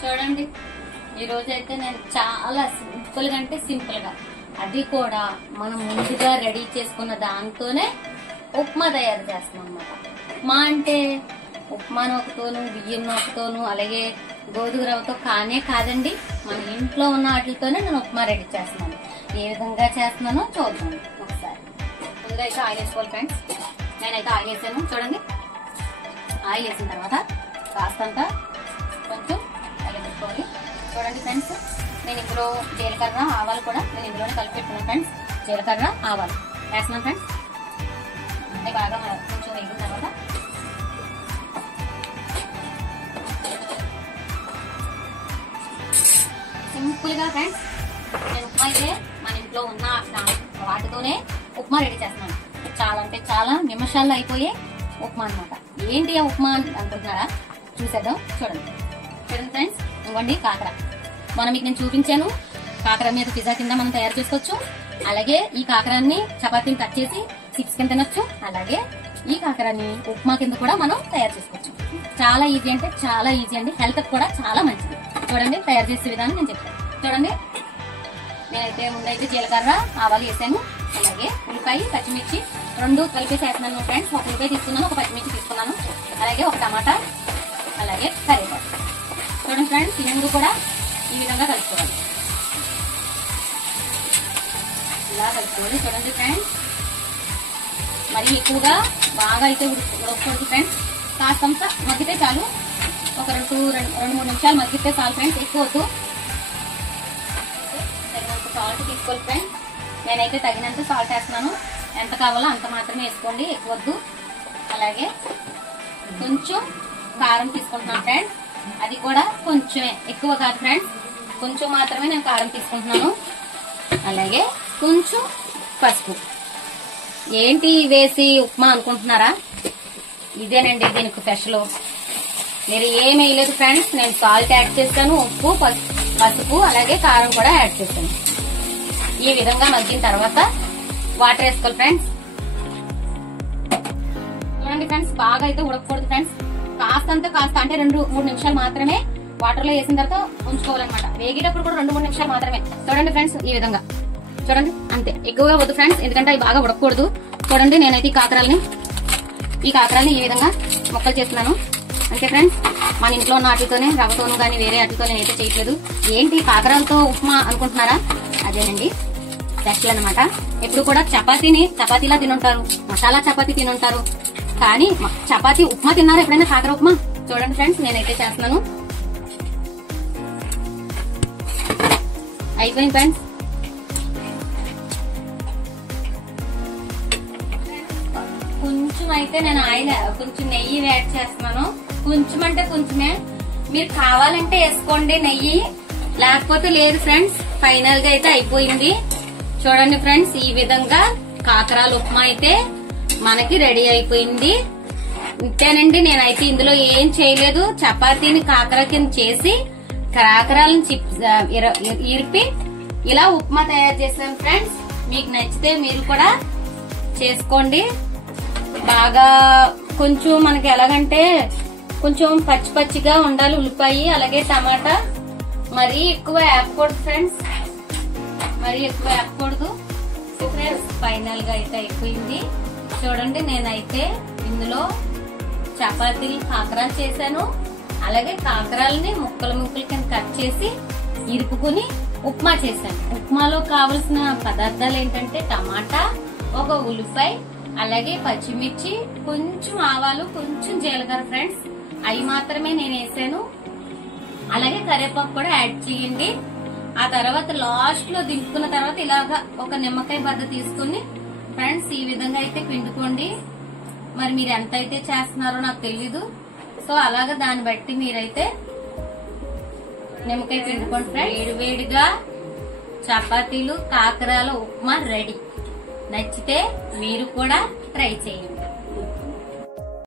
చూడండి, ఈ రోజైతే నేను చాలా సింపుల్ గా అంటే సింపుల్ గా, అది కూడా మనం ముందుగా రెడీ చేసుకున్న దాంతోనే ఉప్మా తయారు చేస్తున్నాం అన్నమాట. ఉప్మా అంటే ఉప్మా నూకతోను, బియ్యం నూకతోను, అలాగే గోధుమ రవ్వతో కానే కాదండి, మన ఇంట్లో ఉన్న వాటితోనే నేను ఉప్మా రెడీ చేస్తున్నాను. ఏ విధంగా చేస్తున్నానో చూద్దాం ఒకసారి. ముందుగా అయితే ఆయిల్ వేసుకోవాలి ఫ్రెండ్స్. నేనైతే ఆయిల్ వేసాను. చూడండి, ఆయిల్ వేసిన తర్వాత కాస్తంత కొంచెం కలిపేసుకోవాలి. చూడండి ఫ్రెండ్స్, నేను ఇందులో జీలకర్ర ఆవాలు కూడా నేను ఇందులోనే కలిపి పెట్టుకున్నాను ఫ్రెండ్స్. జీలకర్ర ఆవాలు వేస్తున్నాను ఫ్రెండ్స్. అంటే బాగా కొంచెం వేగిన తర్వాత సింపుల్ గా ఫ్రెండ్స్ నేను ఉప్మా అయితే మన ఇంట్లో ఉన్న వాటితోనే ఉప్మా రెడీ చేస్తున్నాను. చాలా అంటే చాలా నిమిషాల్లో అయిపోయే ఉప్మా అనమాట. ఏంటి ఆ ఉప్మా అనుకుంటున్నారా? చూసేద్దాం. చూడండి ఫ్రెండ్స్, ఇవ్వండి కాకర. మనం మీకు నేను చూపించాను, కాకర మీద పిజ్జా కింద మనం తయారు చేసుకోవచ్చు. అలాగే ఈ కాకరాన్ని చపాతీని కట్ చేసి చిప్స్ కింద తినొచ్చు. అలాగే ఈ కాకరాన్ని ఉప్మా కింద కూడా మనం తయారు చేసుకోవచ్చు. చాలా ఈజీ అంటే చాలా ఈజీ అండి, హెల్త్ కూడా చాలా మంచిది. చూడండి తయారు చేసే విధానం నేను చెప్తాను. చూడండి, నేనైతే ముందైతే జీలకర్ర ఆవాలు వేసాను. అలాగే ఉల్లిపాయ పచ్చిమిర్చి రెండు కలిపేసి వేస్తున్నాను ఫ్రెండ్స్. ఒక ఉల్లిపాయ తీసుకున్నాను, ఒక పచ్చిమిర్చి తీసుకున్నాను, అలాగే ఒక టమాటా, అలాగే కరివేపాకు. చూడండి ఫ్రెండ్స్, ఈ మూడు కూడా ఈ విధంగా కలుపుకోవాలి. ఇలా కలుపుకోవాలి. చూడండి ఫ్రెండ్స్, మరి ఎక్కువగా బాగా అయితే ఉడకకూడదు ఫ్రెండ్స్. కాస్తంత మగ్గితే చాలు, ఒక రెండు మూడు నిమిషాలు మగ్గితే చాలు ఫ్రెండ్స్, ఎక్కువ వద్దు. తగినంత సాల్ట్ తీసుకోవాలి ఫ్రెండ్స్. నేనైతే తగినంత సాల్ట్ వేస్తున్నాను. ఎంత కావాలో అంత మాత్రమే వేసుకోండి, ఎక్కువ వద్దు. అలాగే కొంచెం కారం తీసుకుంటున్నాను ఫ్రెండ్స్. అది కూడా కొంచెమే, ఎక్కువ కాదు ఫ్రెండ్స్, కొంచెం మాత్రమే నేను కారం తీసుకుంటున్నాను. అలాగే కొంచెం పసుపు. ఏంటి వేసి ఉప్మా అనుకుంటున్నారా? ఇదేనండి దీనికి స్పెషల్. మీరు ఏం వేయలేదు ఫ్రెండ్స్, నేను సాల్ట్ యాడ్ చేస్తాను, ఉప్పు పసుపు అలాగే కారం కూడా యాడ్ చేస్తాను. ఈ విధంగా మగ్గిన తర్వాత వాటర్ వేసుకోవాలి ఫ్రెండ్స్. చూడండి ఫ్రెండ్స్, బాగా అయితే ఉడకకూడదు ఫ్రెండ్స్. కాస్త అంటే 2-3 నిమిషాలు మాత్రమే వాటర్ లో వేసిన తర్వాత ఉంచుకోవాలన్నమాట. వేగేటప్పుడు కూడా 2-3 నిమిషాలు మాత్రమే. చూడండి ఫ్రెండ్స్, ఈ విధంగా చూడండి, అంతే, ఎక్కువగా వద్దు ఫ్రెండ్స్, ఎందుకంటే అవి బాగా ఉడకకూడదు. చూడండి, నేనైతే ఈ కాకరాల్ని ఈ విధంగా ముక్కలు చేస్తున్నాను. అంతే ఫ్రెండ్స్, మన ఇంట్లో ఉన్న వాటితోనే, రవ్వతోను కానీ వేరే వాటితో నేనైతే చేయట్లేదు. ఏంటి కాకరాలతో ఉప్మా అనుకుంటున్నారా? అదేనండి స్పెషల్ అనమాట. ఎప్పుడు కూడా చపాతీలా తినుంటారు, మసాలా చపాతీ తినుంటారు, కానీ చపాతీ ఉప్మా తిన్నారా ఎప్పుడైనా? కాకర ఉప్మా. చూడండి ఫ్రెండ్స్, నేనైతే చేస్తున్నాను. అయిపోయింది ఫ్రెండ్స్. కొంచెం అయితే నేను కొంచెం నెయ్యి యాడ్ చేస్తున్నాను. కొంచెం అంటే కొంచెమే, మీరు కావాలంటే వేసుకోండి నెయ్యి, లేకపోతే లేదు ఫ్రెండ్స్. ఫైనల్ గా అయితే అయిపోయింది. చూడండి ఫ్రెండ్స్, ఈ విధంగా కాకరాల ఉప్మా అయితే మనకి రెడీ అయిపోయింది. ఇంతేనండి, నేనైతే ఇందులో ఏం చేయలేదు. చపాతీని కాకర కింద చేసి కాకరాలను ఇరిపి ఇలా ఉప్మా తయారు చేశాను ఫ్రెండ్స్. మీకు నచ్చితే మీరు కూడా చేసుకోండి. బాగా కొంచెం మనకి ఎలాగంటే కొంచెం పచ్చిగా ఉండాలి ఉల్లిపాయ అలాగే టమాటా. మరీ ఎక్కువ వేపకూడదు ఫ్రెండ్స్, మరీ ఎక్కువ వేపకూడదు ఫ్రెండ్స్. ఫైనల్ గా అయితే అయిపోయింది. చూడండి, నేనైతే ఇందులో చపాతీలు కాకరాలు చేశాను. అలాగే కాకరాలని ముక్కలు కింద కట్ చేసి ఇరుపుకుని ఉప్మా చేశాను. ఉప్మాలో కావలసిన పదార్థాలు ఏంటంటే టమాటా, ఒక ఉల్లిపాయ, అలాగే పచ్చిమిర్చి, కొంచెం ఆవాలు, కొంచెం జీలకర్ర ఫ్రెండ్స్. అవి మాత్రమే నేను వేసాను. అలాగే కరివేపాకు కూడా యాడ్ చేయండి. ఆ తర్వాత లాస్ట్ లో దింపుకున్న తర్వాత ఇలాగా ఒక నిమ్మకాయ బద్ద తీసుకుని ఫ్రెండ్స్ ఈ విధంగా అయితే పిండుకోండి. మరి మీరు ఎంత అయితే చేస్తున్నారో నాకు తెలీదు, సో అలాగా దాన్ని బట్టి మీరైతే నిమ్మకాయ పిండుకోండి ఫ్రెండ్స్. వేడిగా చపాతీలు కాకరాల ఉప్మా రెడీ. నచ్చితే మీరు కూడా ట్రై చేయండి.